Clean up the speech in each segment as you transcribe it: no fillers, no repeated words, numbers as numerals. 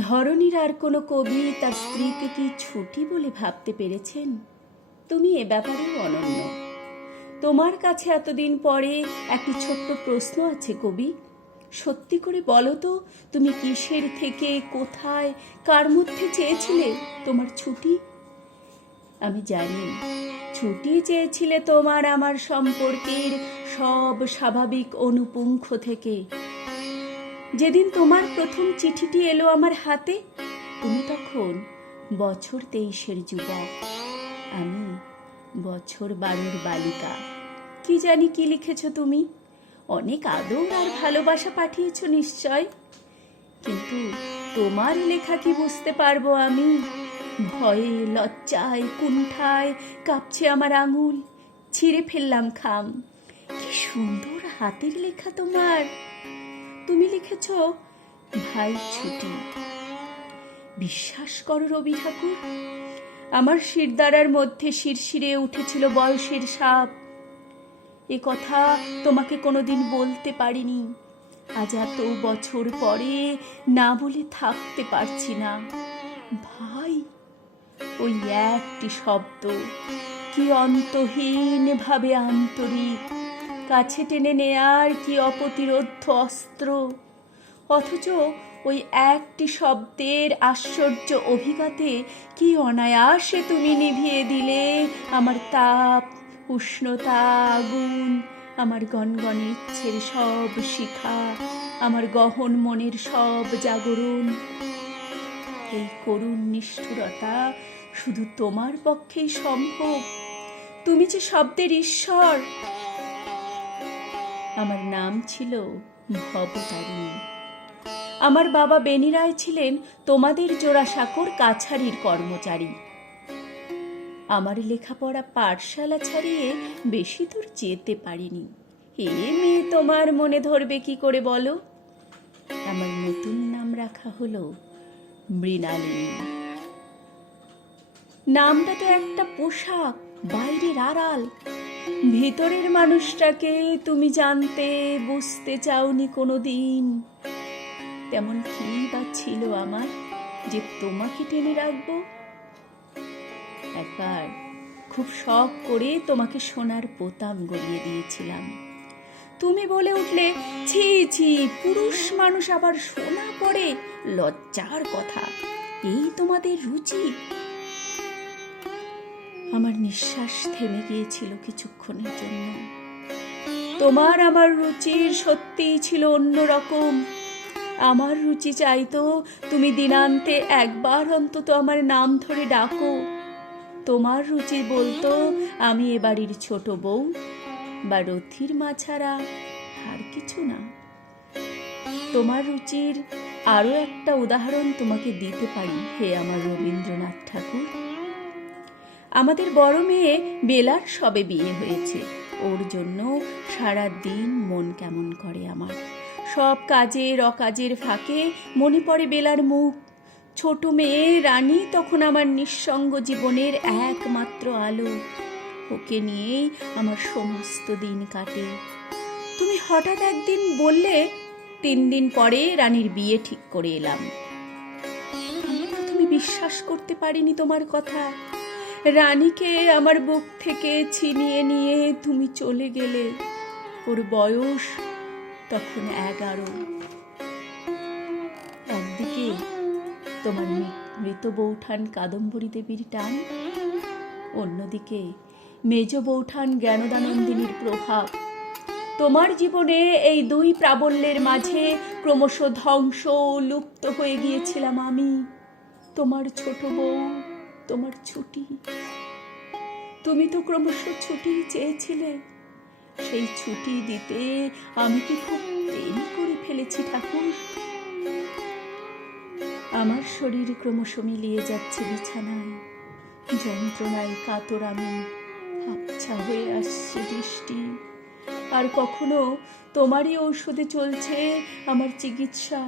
ধরনীর আর কোনো কবি তার স্ত্রীকে কি ছুটি বলে ভাবতে পেরেছেন? তুমি এ ব্যাপারেও অনন্য। তোমার কাছে এতদিন পরে একটি ছোট্ট প্রশ্ন আছে কবি। সত্যি করে বলো তো, তুমি কিসের থেকে, কোথায়, কার মধ্যে চেয়েছিলে তোমার ছুটি? আমি জানি ছুটি চেয়েছিলে তোমার আমার সম্পর্কের সব স্বাভাবিক অনুপুঙ্খ থেকে। যেদিন তোমার প্রথম চিঠিটি এলো আমার হাতে, তুমি তখন বছর 23-এর যুবক, আমি বছর 12-র বালিকা। কি জানি কি লিখেছ তুমি, অনেক আদর আর ভালোবাসা পাঠিয়েছ নিশ্চয়, কিন্তু তোমার লেখা কি বুঝতে পারবো আমি? ভয়ে, লজ্জায়, কুণ্ঠায় কাঁপছে আমার আঙুল, ছিঁড়ে ফেললাম খাম। কি সুন্দর হাতের লেখা তোমার। তুমি লিখেছ, ভাই ছুটি। বিশ্বাস করো রবি ঠাকুর, আমার শিরদাঁড়ার মধ্যে শিরশিরে উঠেছিল বয়সের সাপ। এ কথা তোমাকে কোনোদিন বলতে পারিনি, আজ এত বছর পরে না বলে থাকতে পারছি না। ভাই, ওই একটি শব্দ, কি অন্তহীন ভাবে আন্তরিক, কাছে টেনে নেয়ার কি অপ্রতিরোধ্য অস্ত্র। অথচ ওই একটি শব্দের আশ্চর্য অভিঘাতে কি অনায়াসে তুমি নিভিয়ে দিলে আমার তাপ, উষ্ণতা, আগুন, আমার গনগনে ইচ্ছের সব শিখা, আমার গহন মনের সব জাগরণ। এই করুণ নিষ্ঠুরতা শুধু তোমার পক্ষেই সম্ভব। তুমি যে শব্দের ঈশ্বর। আমার নাম ছিল ভবতারিণী। আমার বাবা বেনি রায় ছিলেন তোমাদের জোড়াসাঁকোর কাছারির কর্মচারী। আমার লেখাপড়া পাঠশালা ছাড়িয়ে বেশি দূর যেতে পারিনি। এ মেয়ে তোমার মনে ধরবে কি করে বলো? আমার নতুন নাম রাখা হলো মৃণালিনী। নামটা তো একটা পোশাক, বাইরের আড়াল। ভিতরের মানুষটাকে তুমি জানতে, বুঝতে চাওনি কোনো দিন। তেমন কি বা ছিল আমার যে তোমাকে টেনে রাখবো? একবার খুব শখ করে তোমাকে সোনার বোতাম গলিয়ে দিয়েছিলাম। তুমি বলে উঠলে, ছি ছি, পুরুষ মানুষ আবার সোনা পরে, লজ্জার কথা, এই তোমাদের রুচি। আমার নিঃশ্বাস থেমে গিয়েছিল কিছুক্ষণের জন্য। তোমার আমার রুচির সত্যিই ছিল অন্যরকম। আমার রুচি চাইতো তুমি দিনান্তে একবার অন্তত আমার নাম ধরে ডাকো। তোমার রুচি বলতো আমি এ বাড়ির ছোট বউ বা রথির মা ছাড়া আর কিছু না। তোমার রুচির আরো একটা উদাহরণ তোমাকে দিতে পারি, হে আমার রবীন্দ্রনাথ ঠাকুর। আমাদের বড় মেয়ে বেলার সবে বিয়ে হয়েছে। ওর জন্য সারা দিন মন কেমন করে আমার। সব কাজের অকাজের ফাঁকে মনে পড়ে বেলার মুখ। ছোট মেয়ে রানী তখন আমার নিঃসঙ্গ জীবনের একমাত্র আলো। ওকে নিয়েই আমার সমস্ত দিন কাটে। তুমি হঠাৎ একদিন বললে, 3 দিন পরে রানীর বিয়ে ঠিক করে এলাম। আমি প্রথমে বিশ্বাস করতে পারিনি তোমার কথা। রানীকে আমার বুক থেকে ছিনিয়ে নিয়ে তুমি চলে গেলে। ওর বয়স তখন 11। একদিকে তোমার মৃত বৌঠান কাদম্বরী দেবীর টান, অন্যদিকে মেজ বৌঠান জ্ঞানদানন্দিনীর প্রভাব। তোমার জীবনে এই দুই প্রাবল্যের মাঝে ক্রমশ ধ্বংস ও লুপ্ত হয়ে গিয়েছিলাম আমি, তোমার ছোট বউ, তোমার ছুটি। তুমি তো ক্রমশ ছুটি চেয়েছিলে। সেই ছুটি দিতে আমি কি খুব দেরি করে ফেলেছি ঠাকুর? আমার শরীর ক্রমশ মিলিয়ে যাচ্ছে বিছানায়। যন্ত্রণায় কাতর আমি, আবছা হয়ে আসছে দৃষ্টি। আর কখনো তোমারই ঔষধে চলছে আমার চিকিৎসা,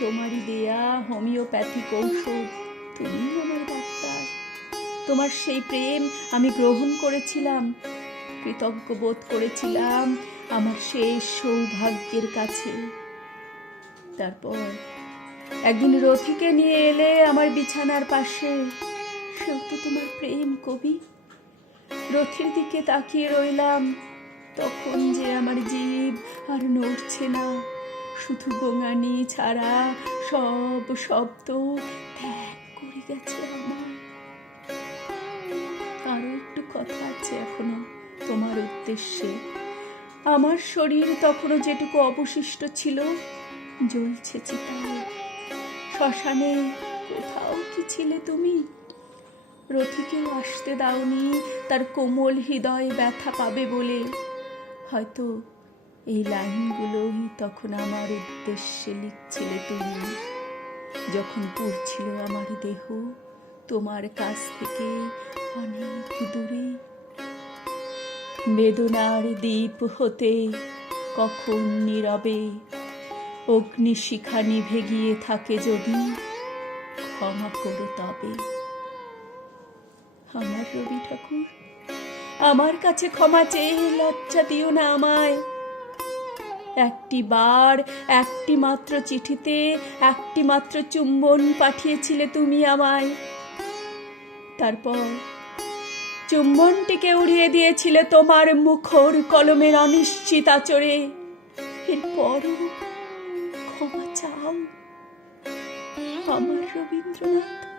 তোমারই দেয়া হোমিওপ্যাথিক ঔষধ। তুমি আমার ডাক্তার। তোমার সেই প্রেম আমি গ্রহণ করেছিলাম, কৃতজ্ঞ বোধ করেছিলাম আমার শেষ সৌভাগ্যের কাছে। তারপর একদিন রথিকে নিয়ে এলে আমার বিছানার পাশে, সেও তো তোমার প্রেম কবি। রথির দিকে তাকিয়ে রইলাম, তখন যে আমার জিভ আর নড়ছে না, শুধু গোঙানি ছাড়া সব শব্দ ত্যাগ করে গেছে আমার। আরো একটু কথা আছে এখনো তোমার উদ্দেশ্যে। আমার শরীর তখনও যেটুকু অবশিষ্ট ছিল জ্বলছে চিতায়। শ্মশানে কোথাও কি ছিলে তুমি? রথিকেও আসতে দাওনি তার কোমল হৃদয় ব্যথা পাবে বলে। হয়তো এই লাইনগুলোই তখন আমার উদ্দেশ্যে লিখছিলে তুমি, যখন পড়ছিল আমার দেহ তোমার কাছ থেকে অনেক দূরে। বেদনার দ্বীপ হতে কখন নীরবে অগ্নিশিখা নিভে গিয়ে থাকে, যদি ক্ষমা করে তবে। আমার রবি ঠাকুর, আমার কাছে ক্ষমা চেয়ে লজ্জা দিও না আমায়। একটি বার, একটি মাত্র চিঠিতে একটি মাত্র চুম্বন পাঠিয়েছিলে তুমি আমায়। তারপর চুম্বনটিকে উড়িয়ে দিয়েছিলে তোমার মুখর কলমের অনিশ্চিত আচরে। এরপরও ক্ষমা চাও আমার রবীন্দ্রনাথ।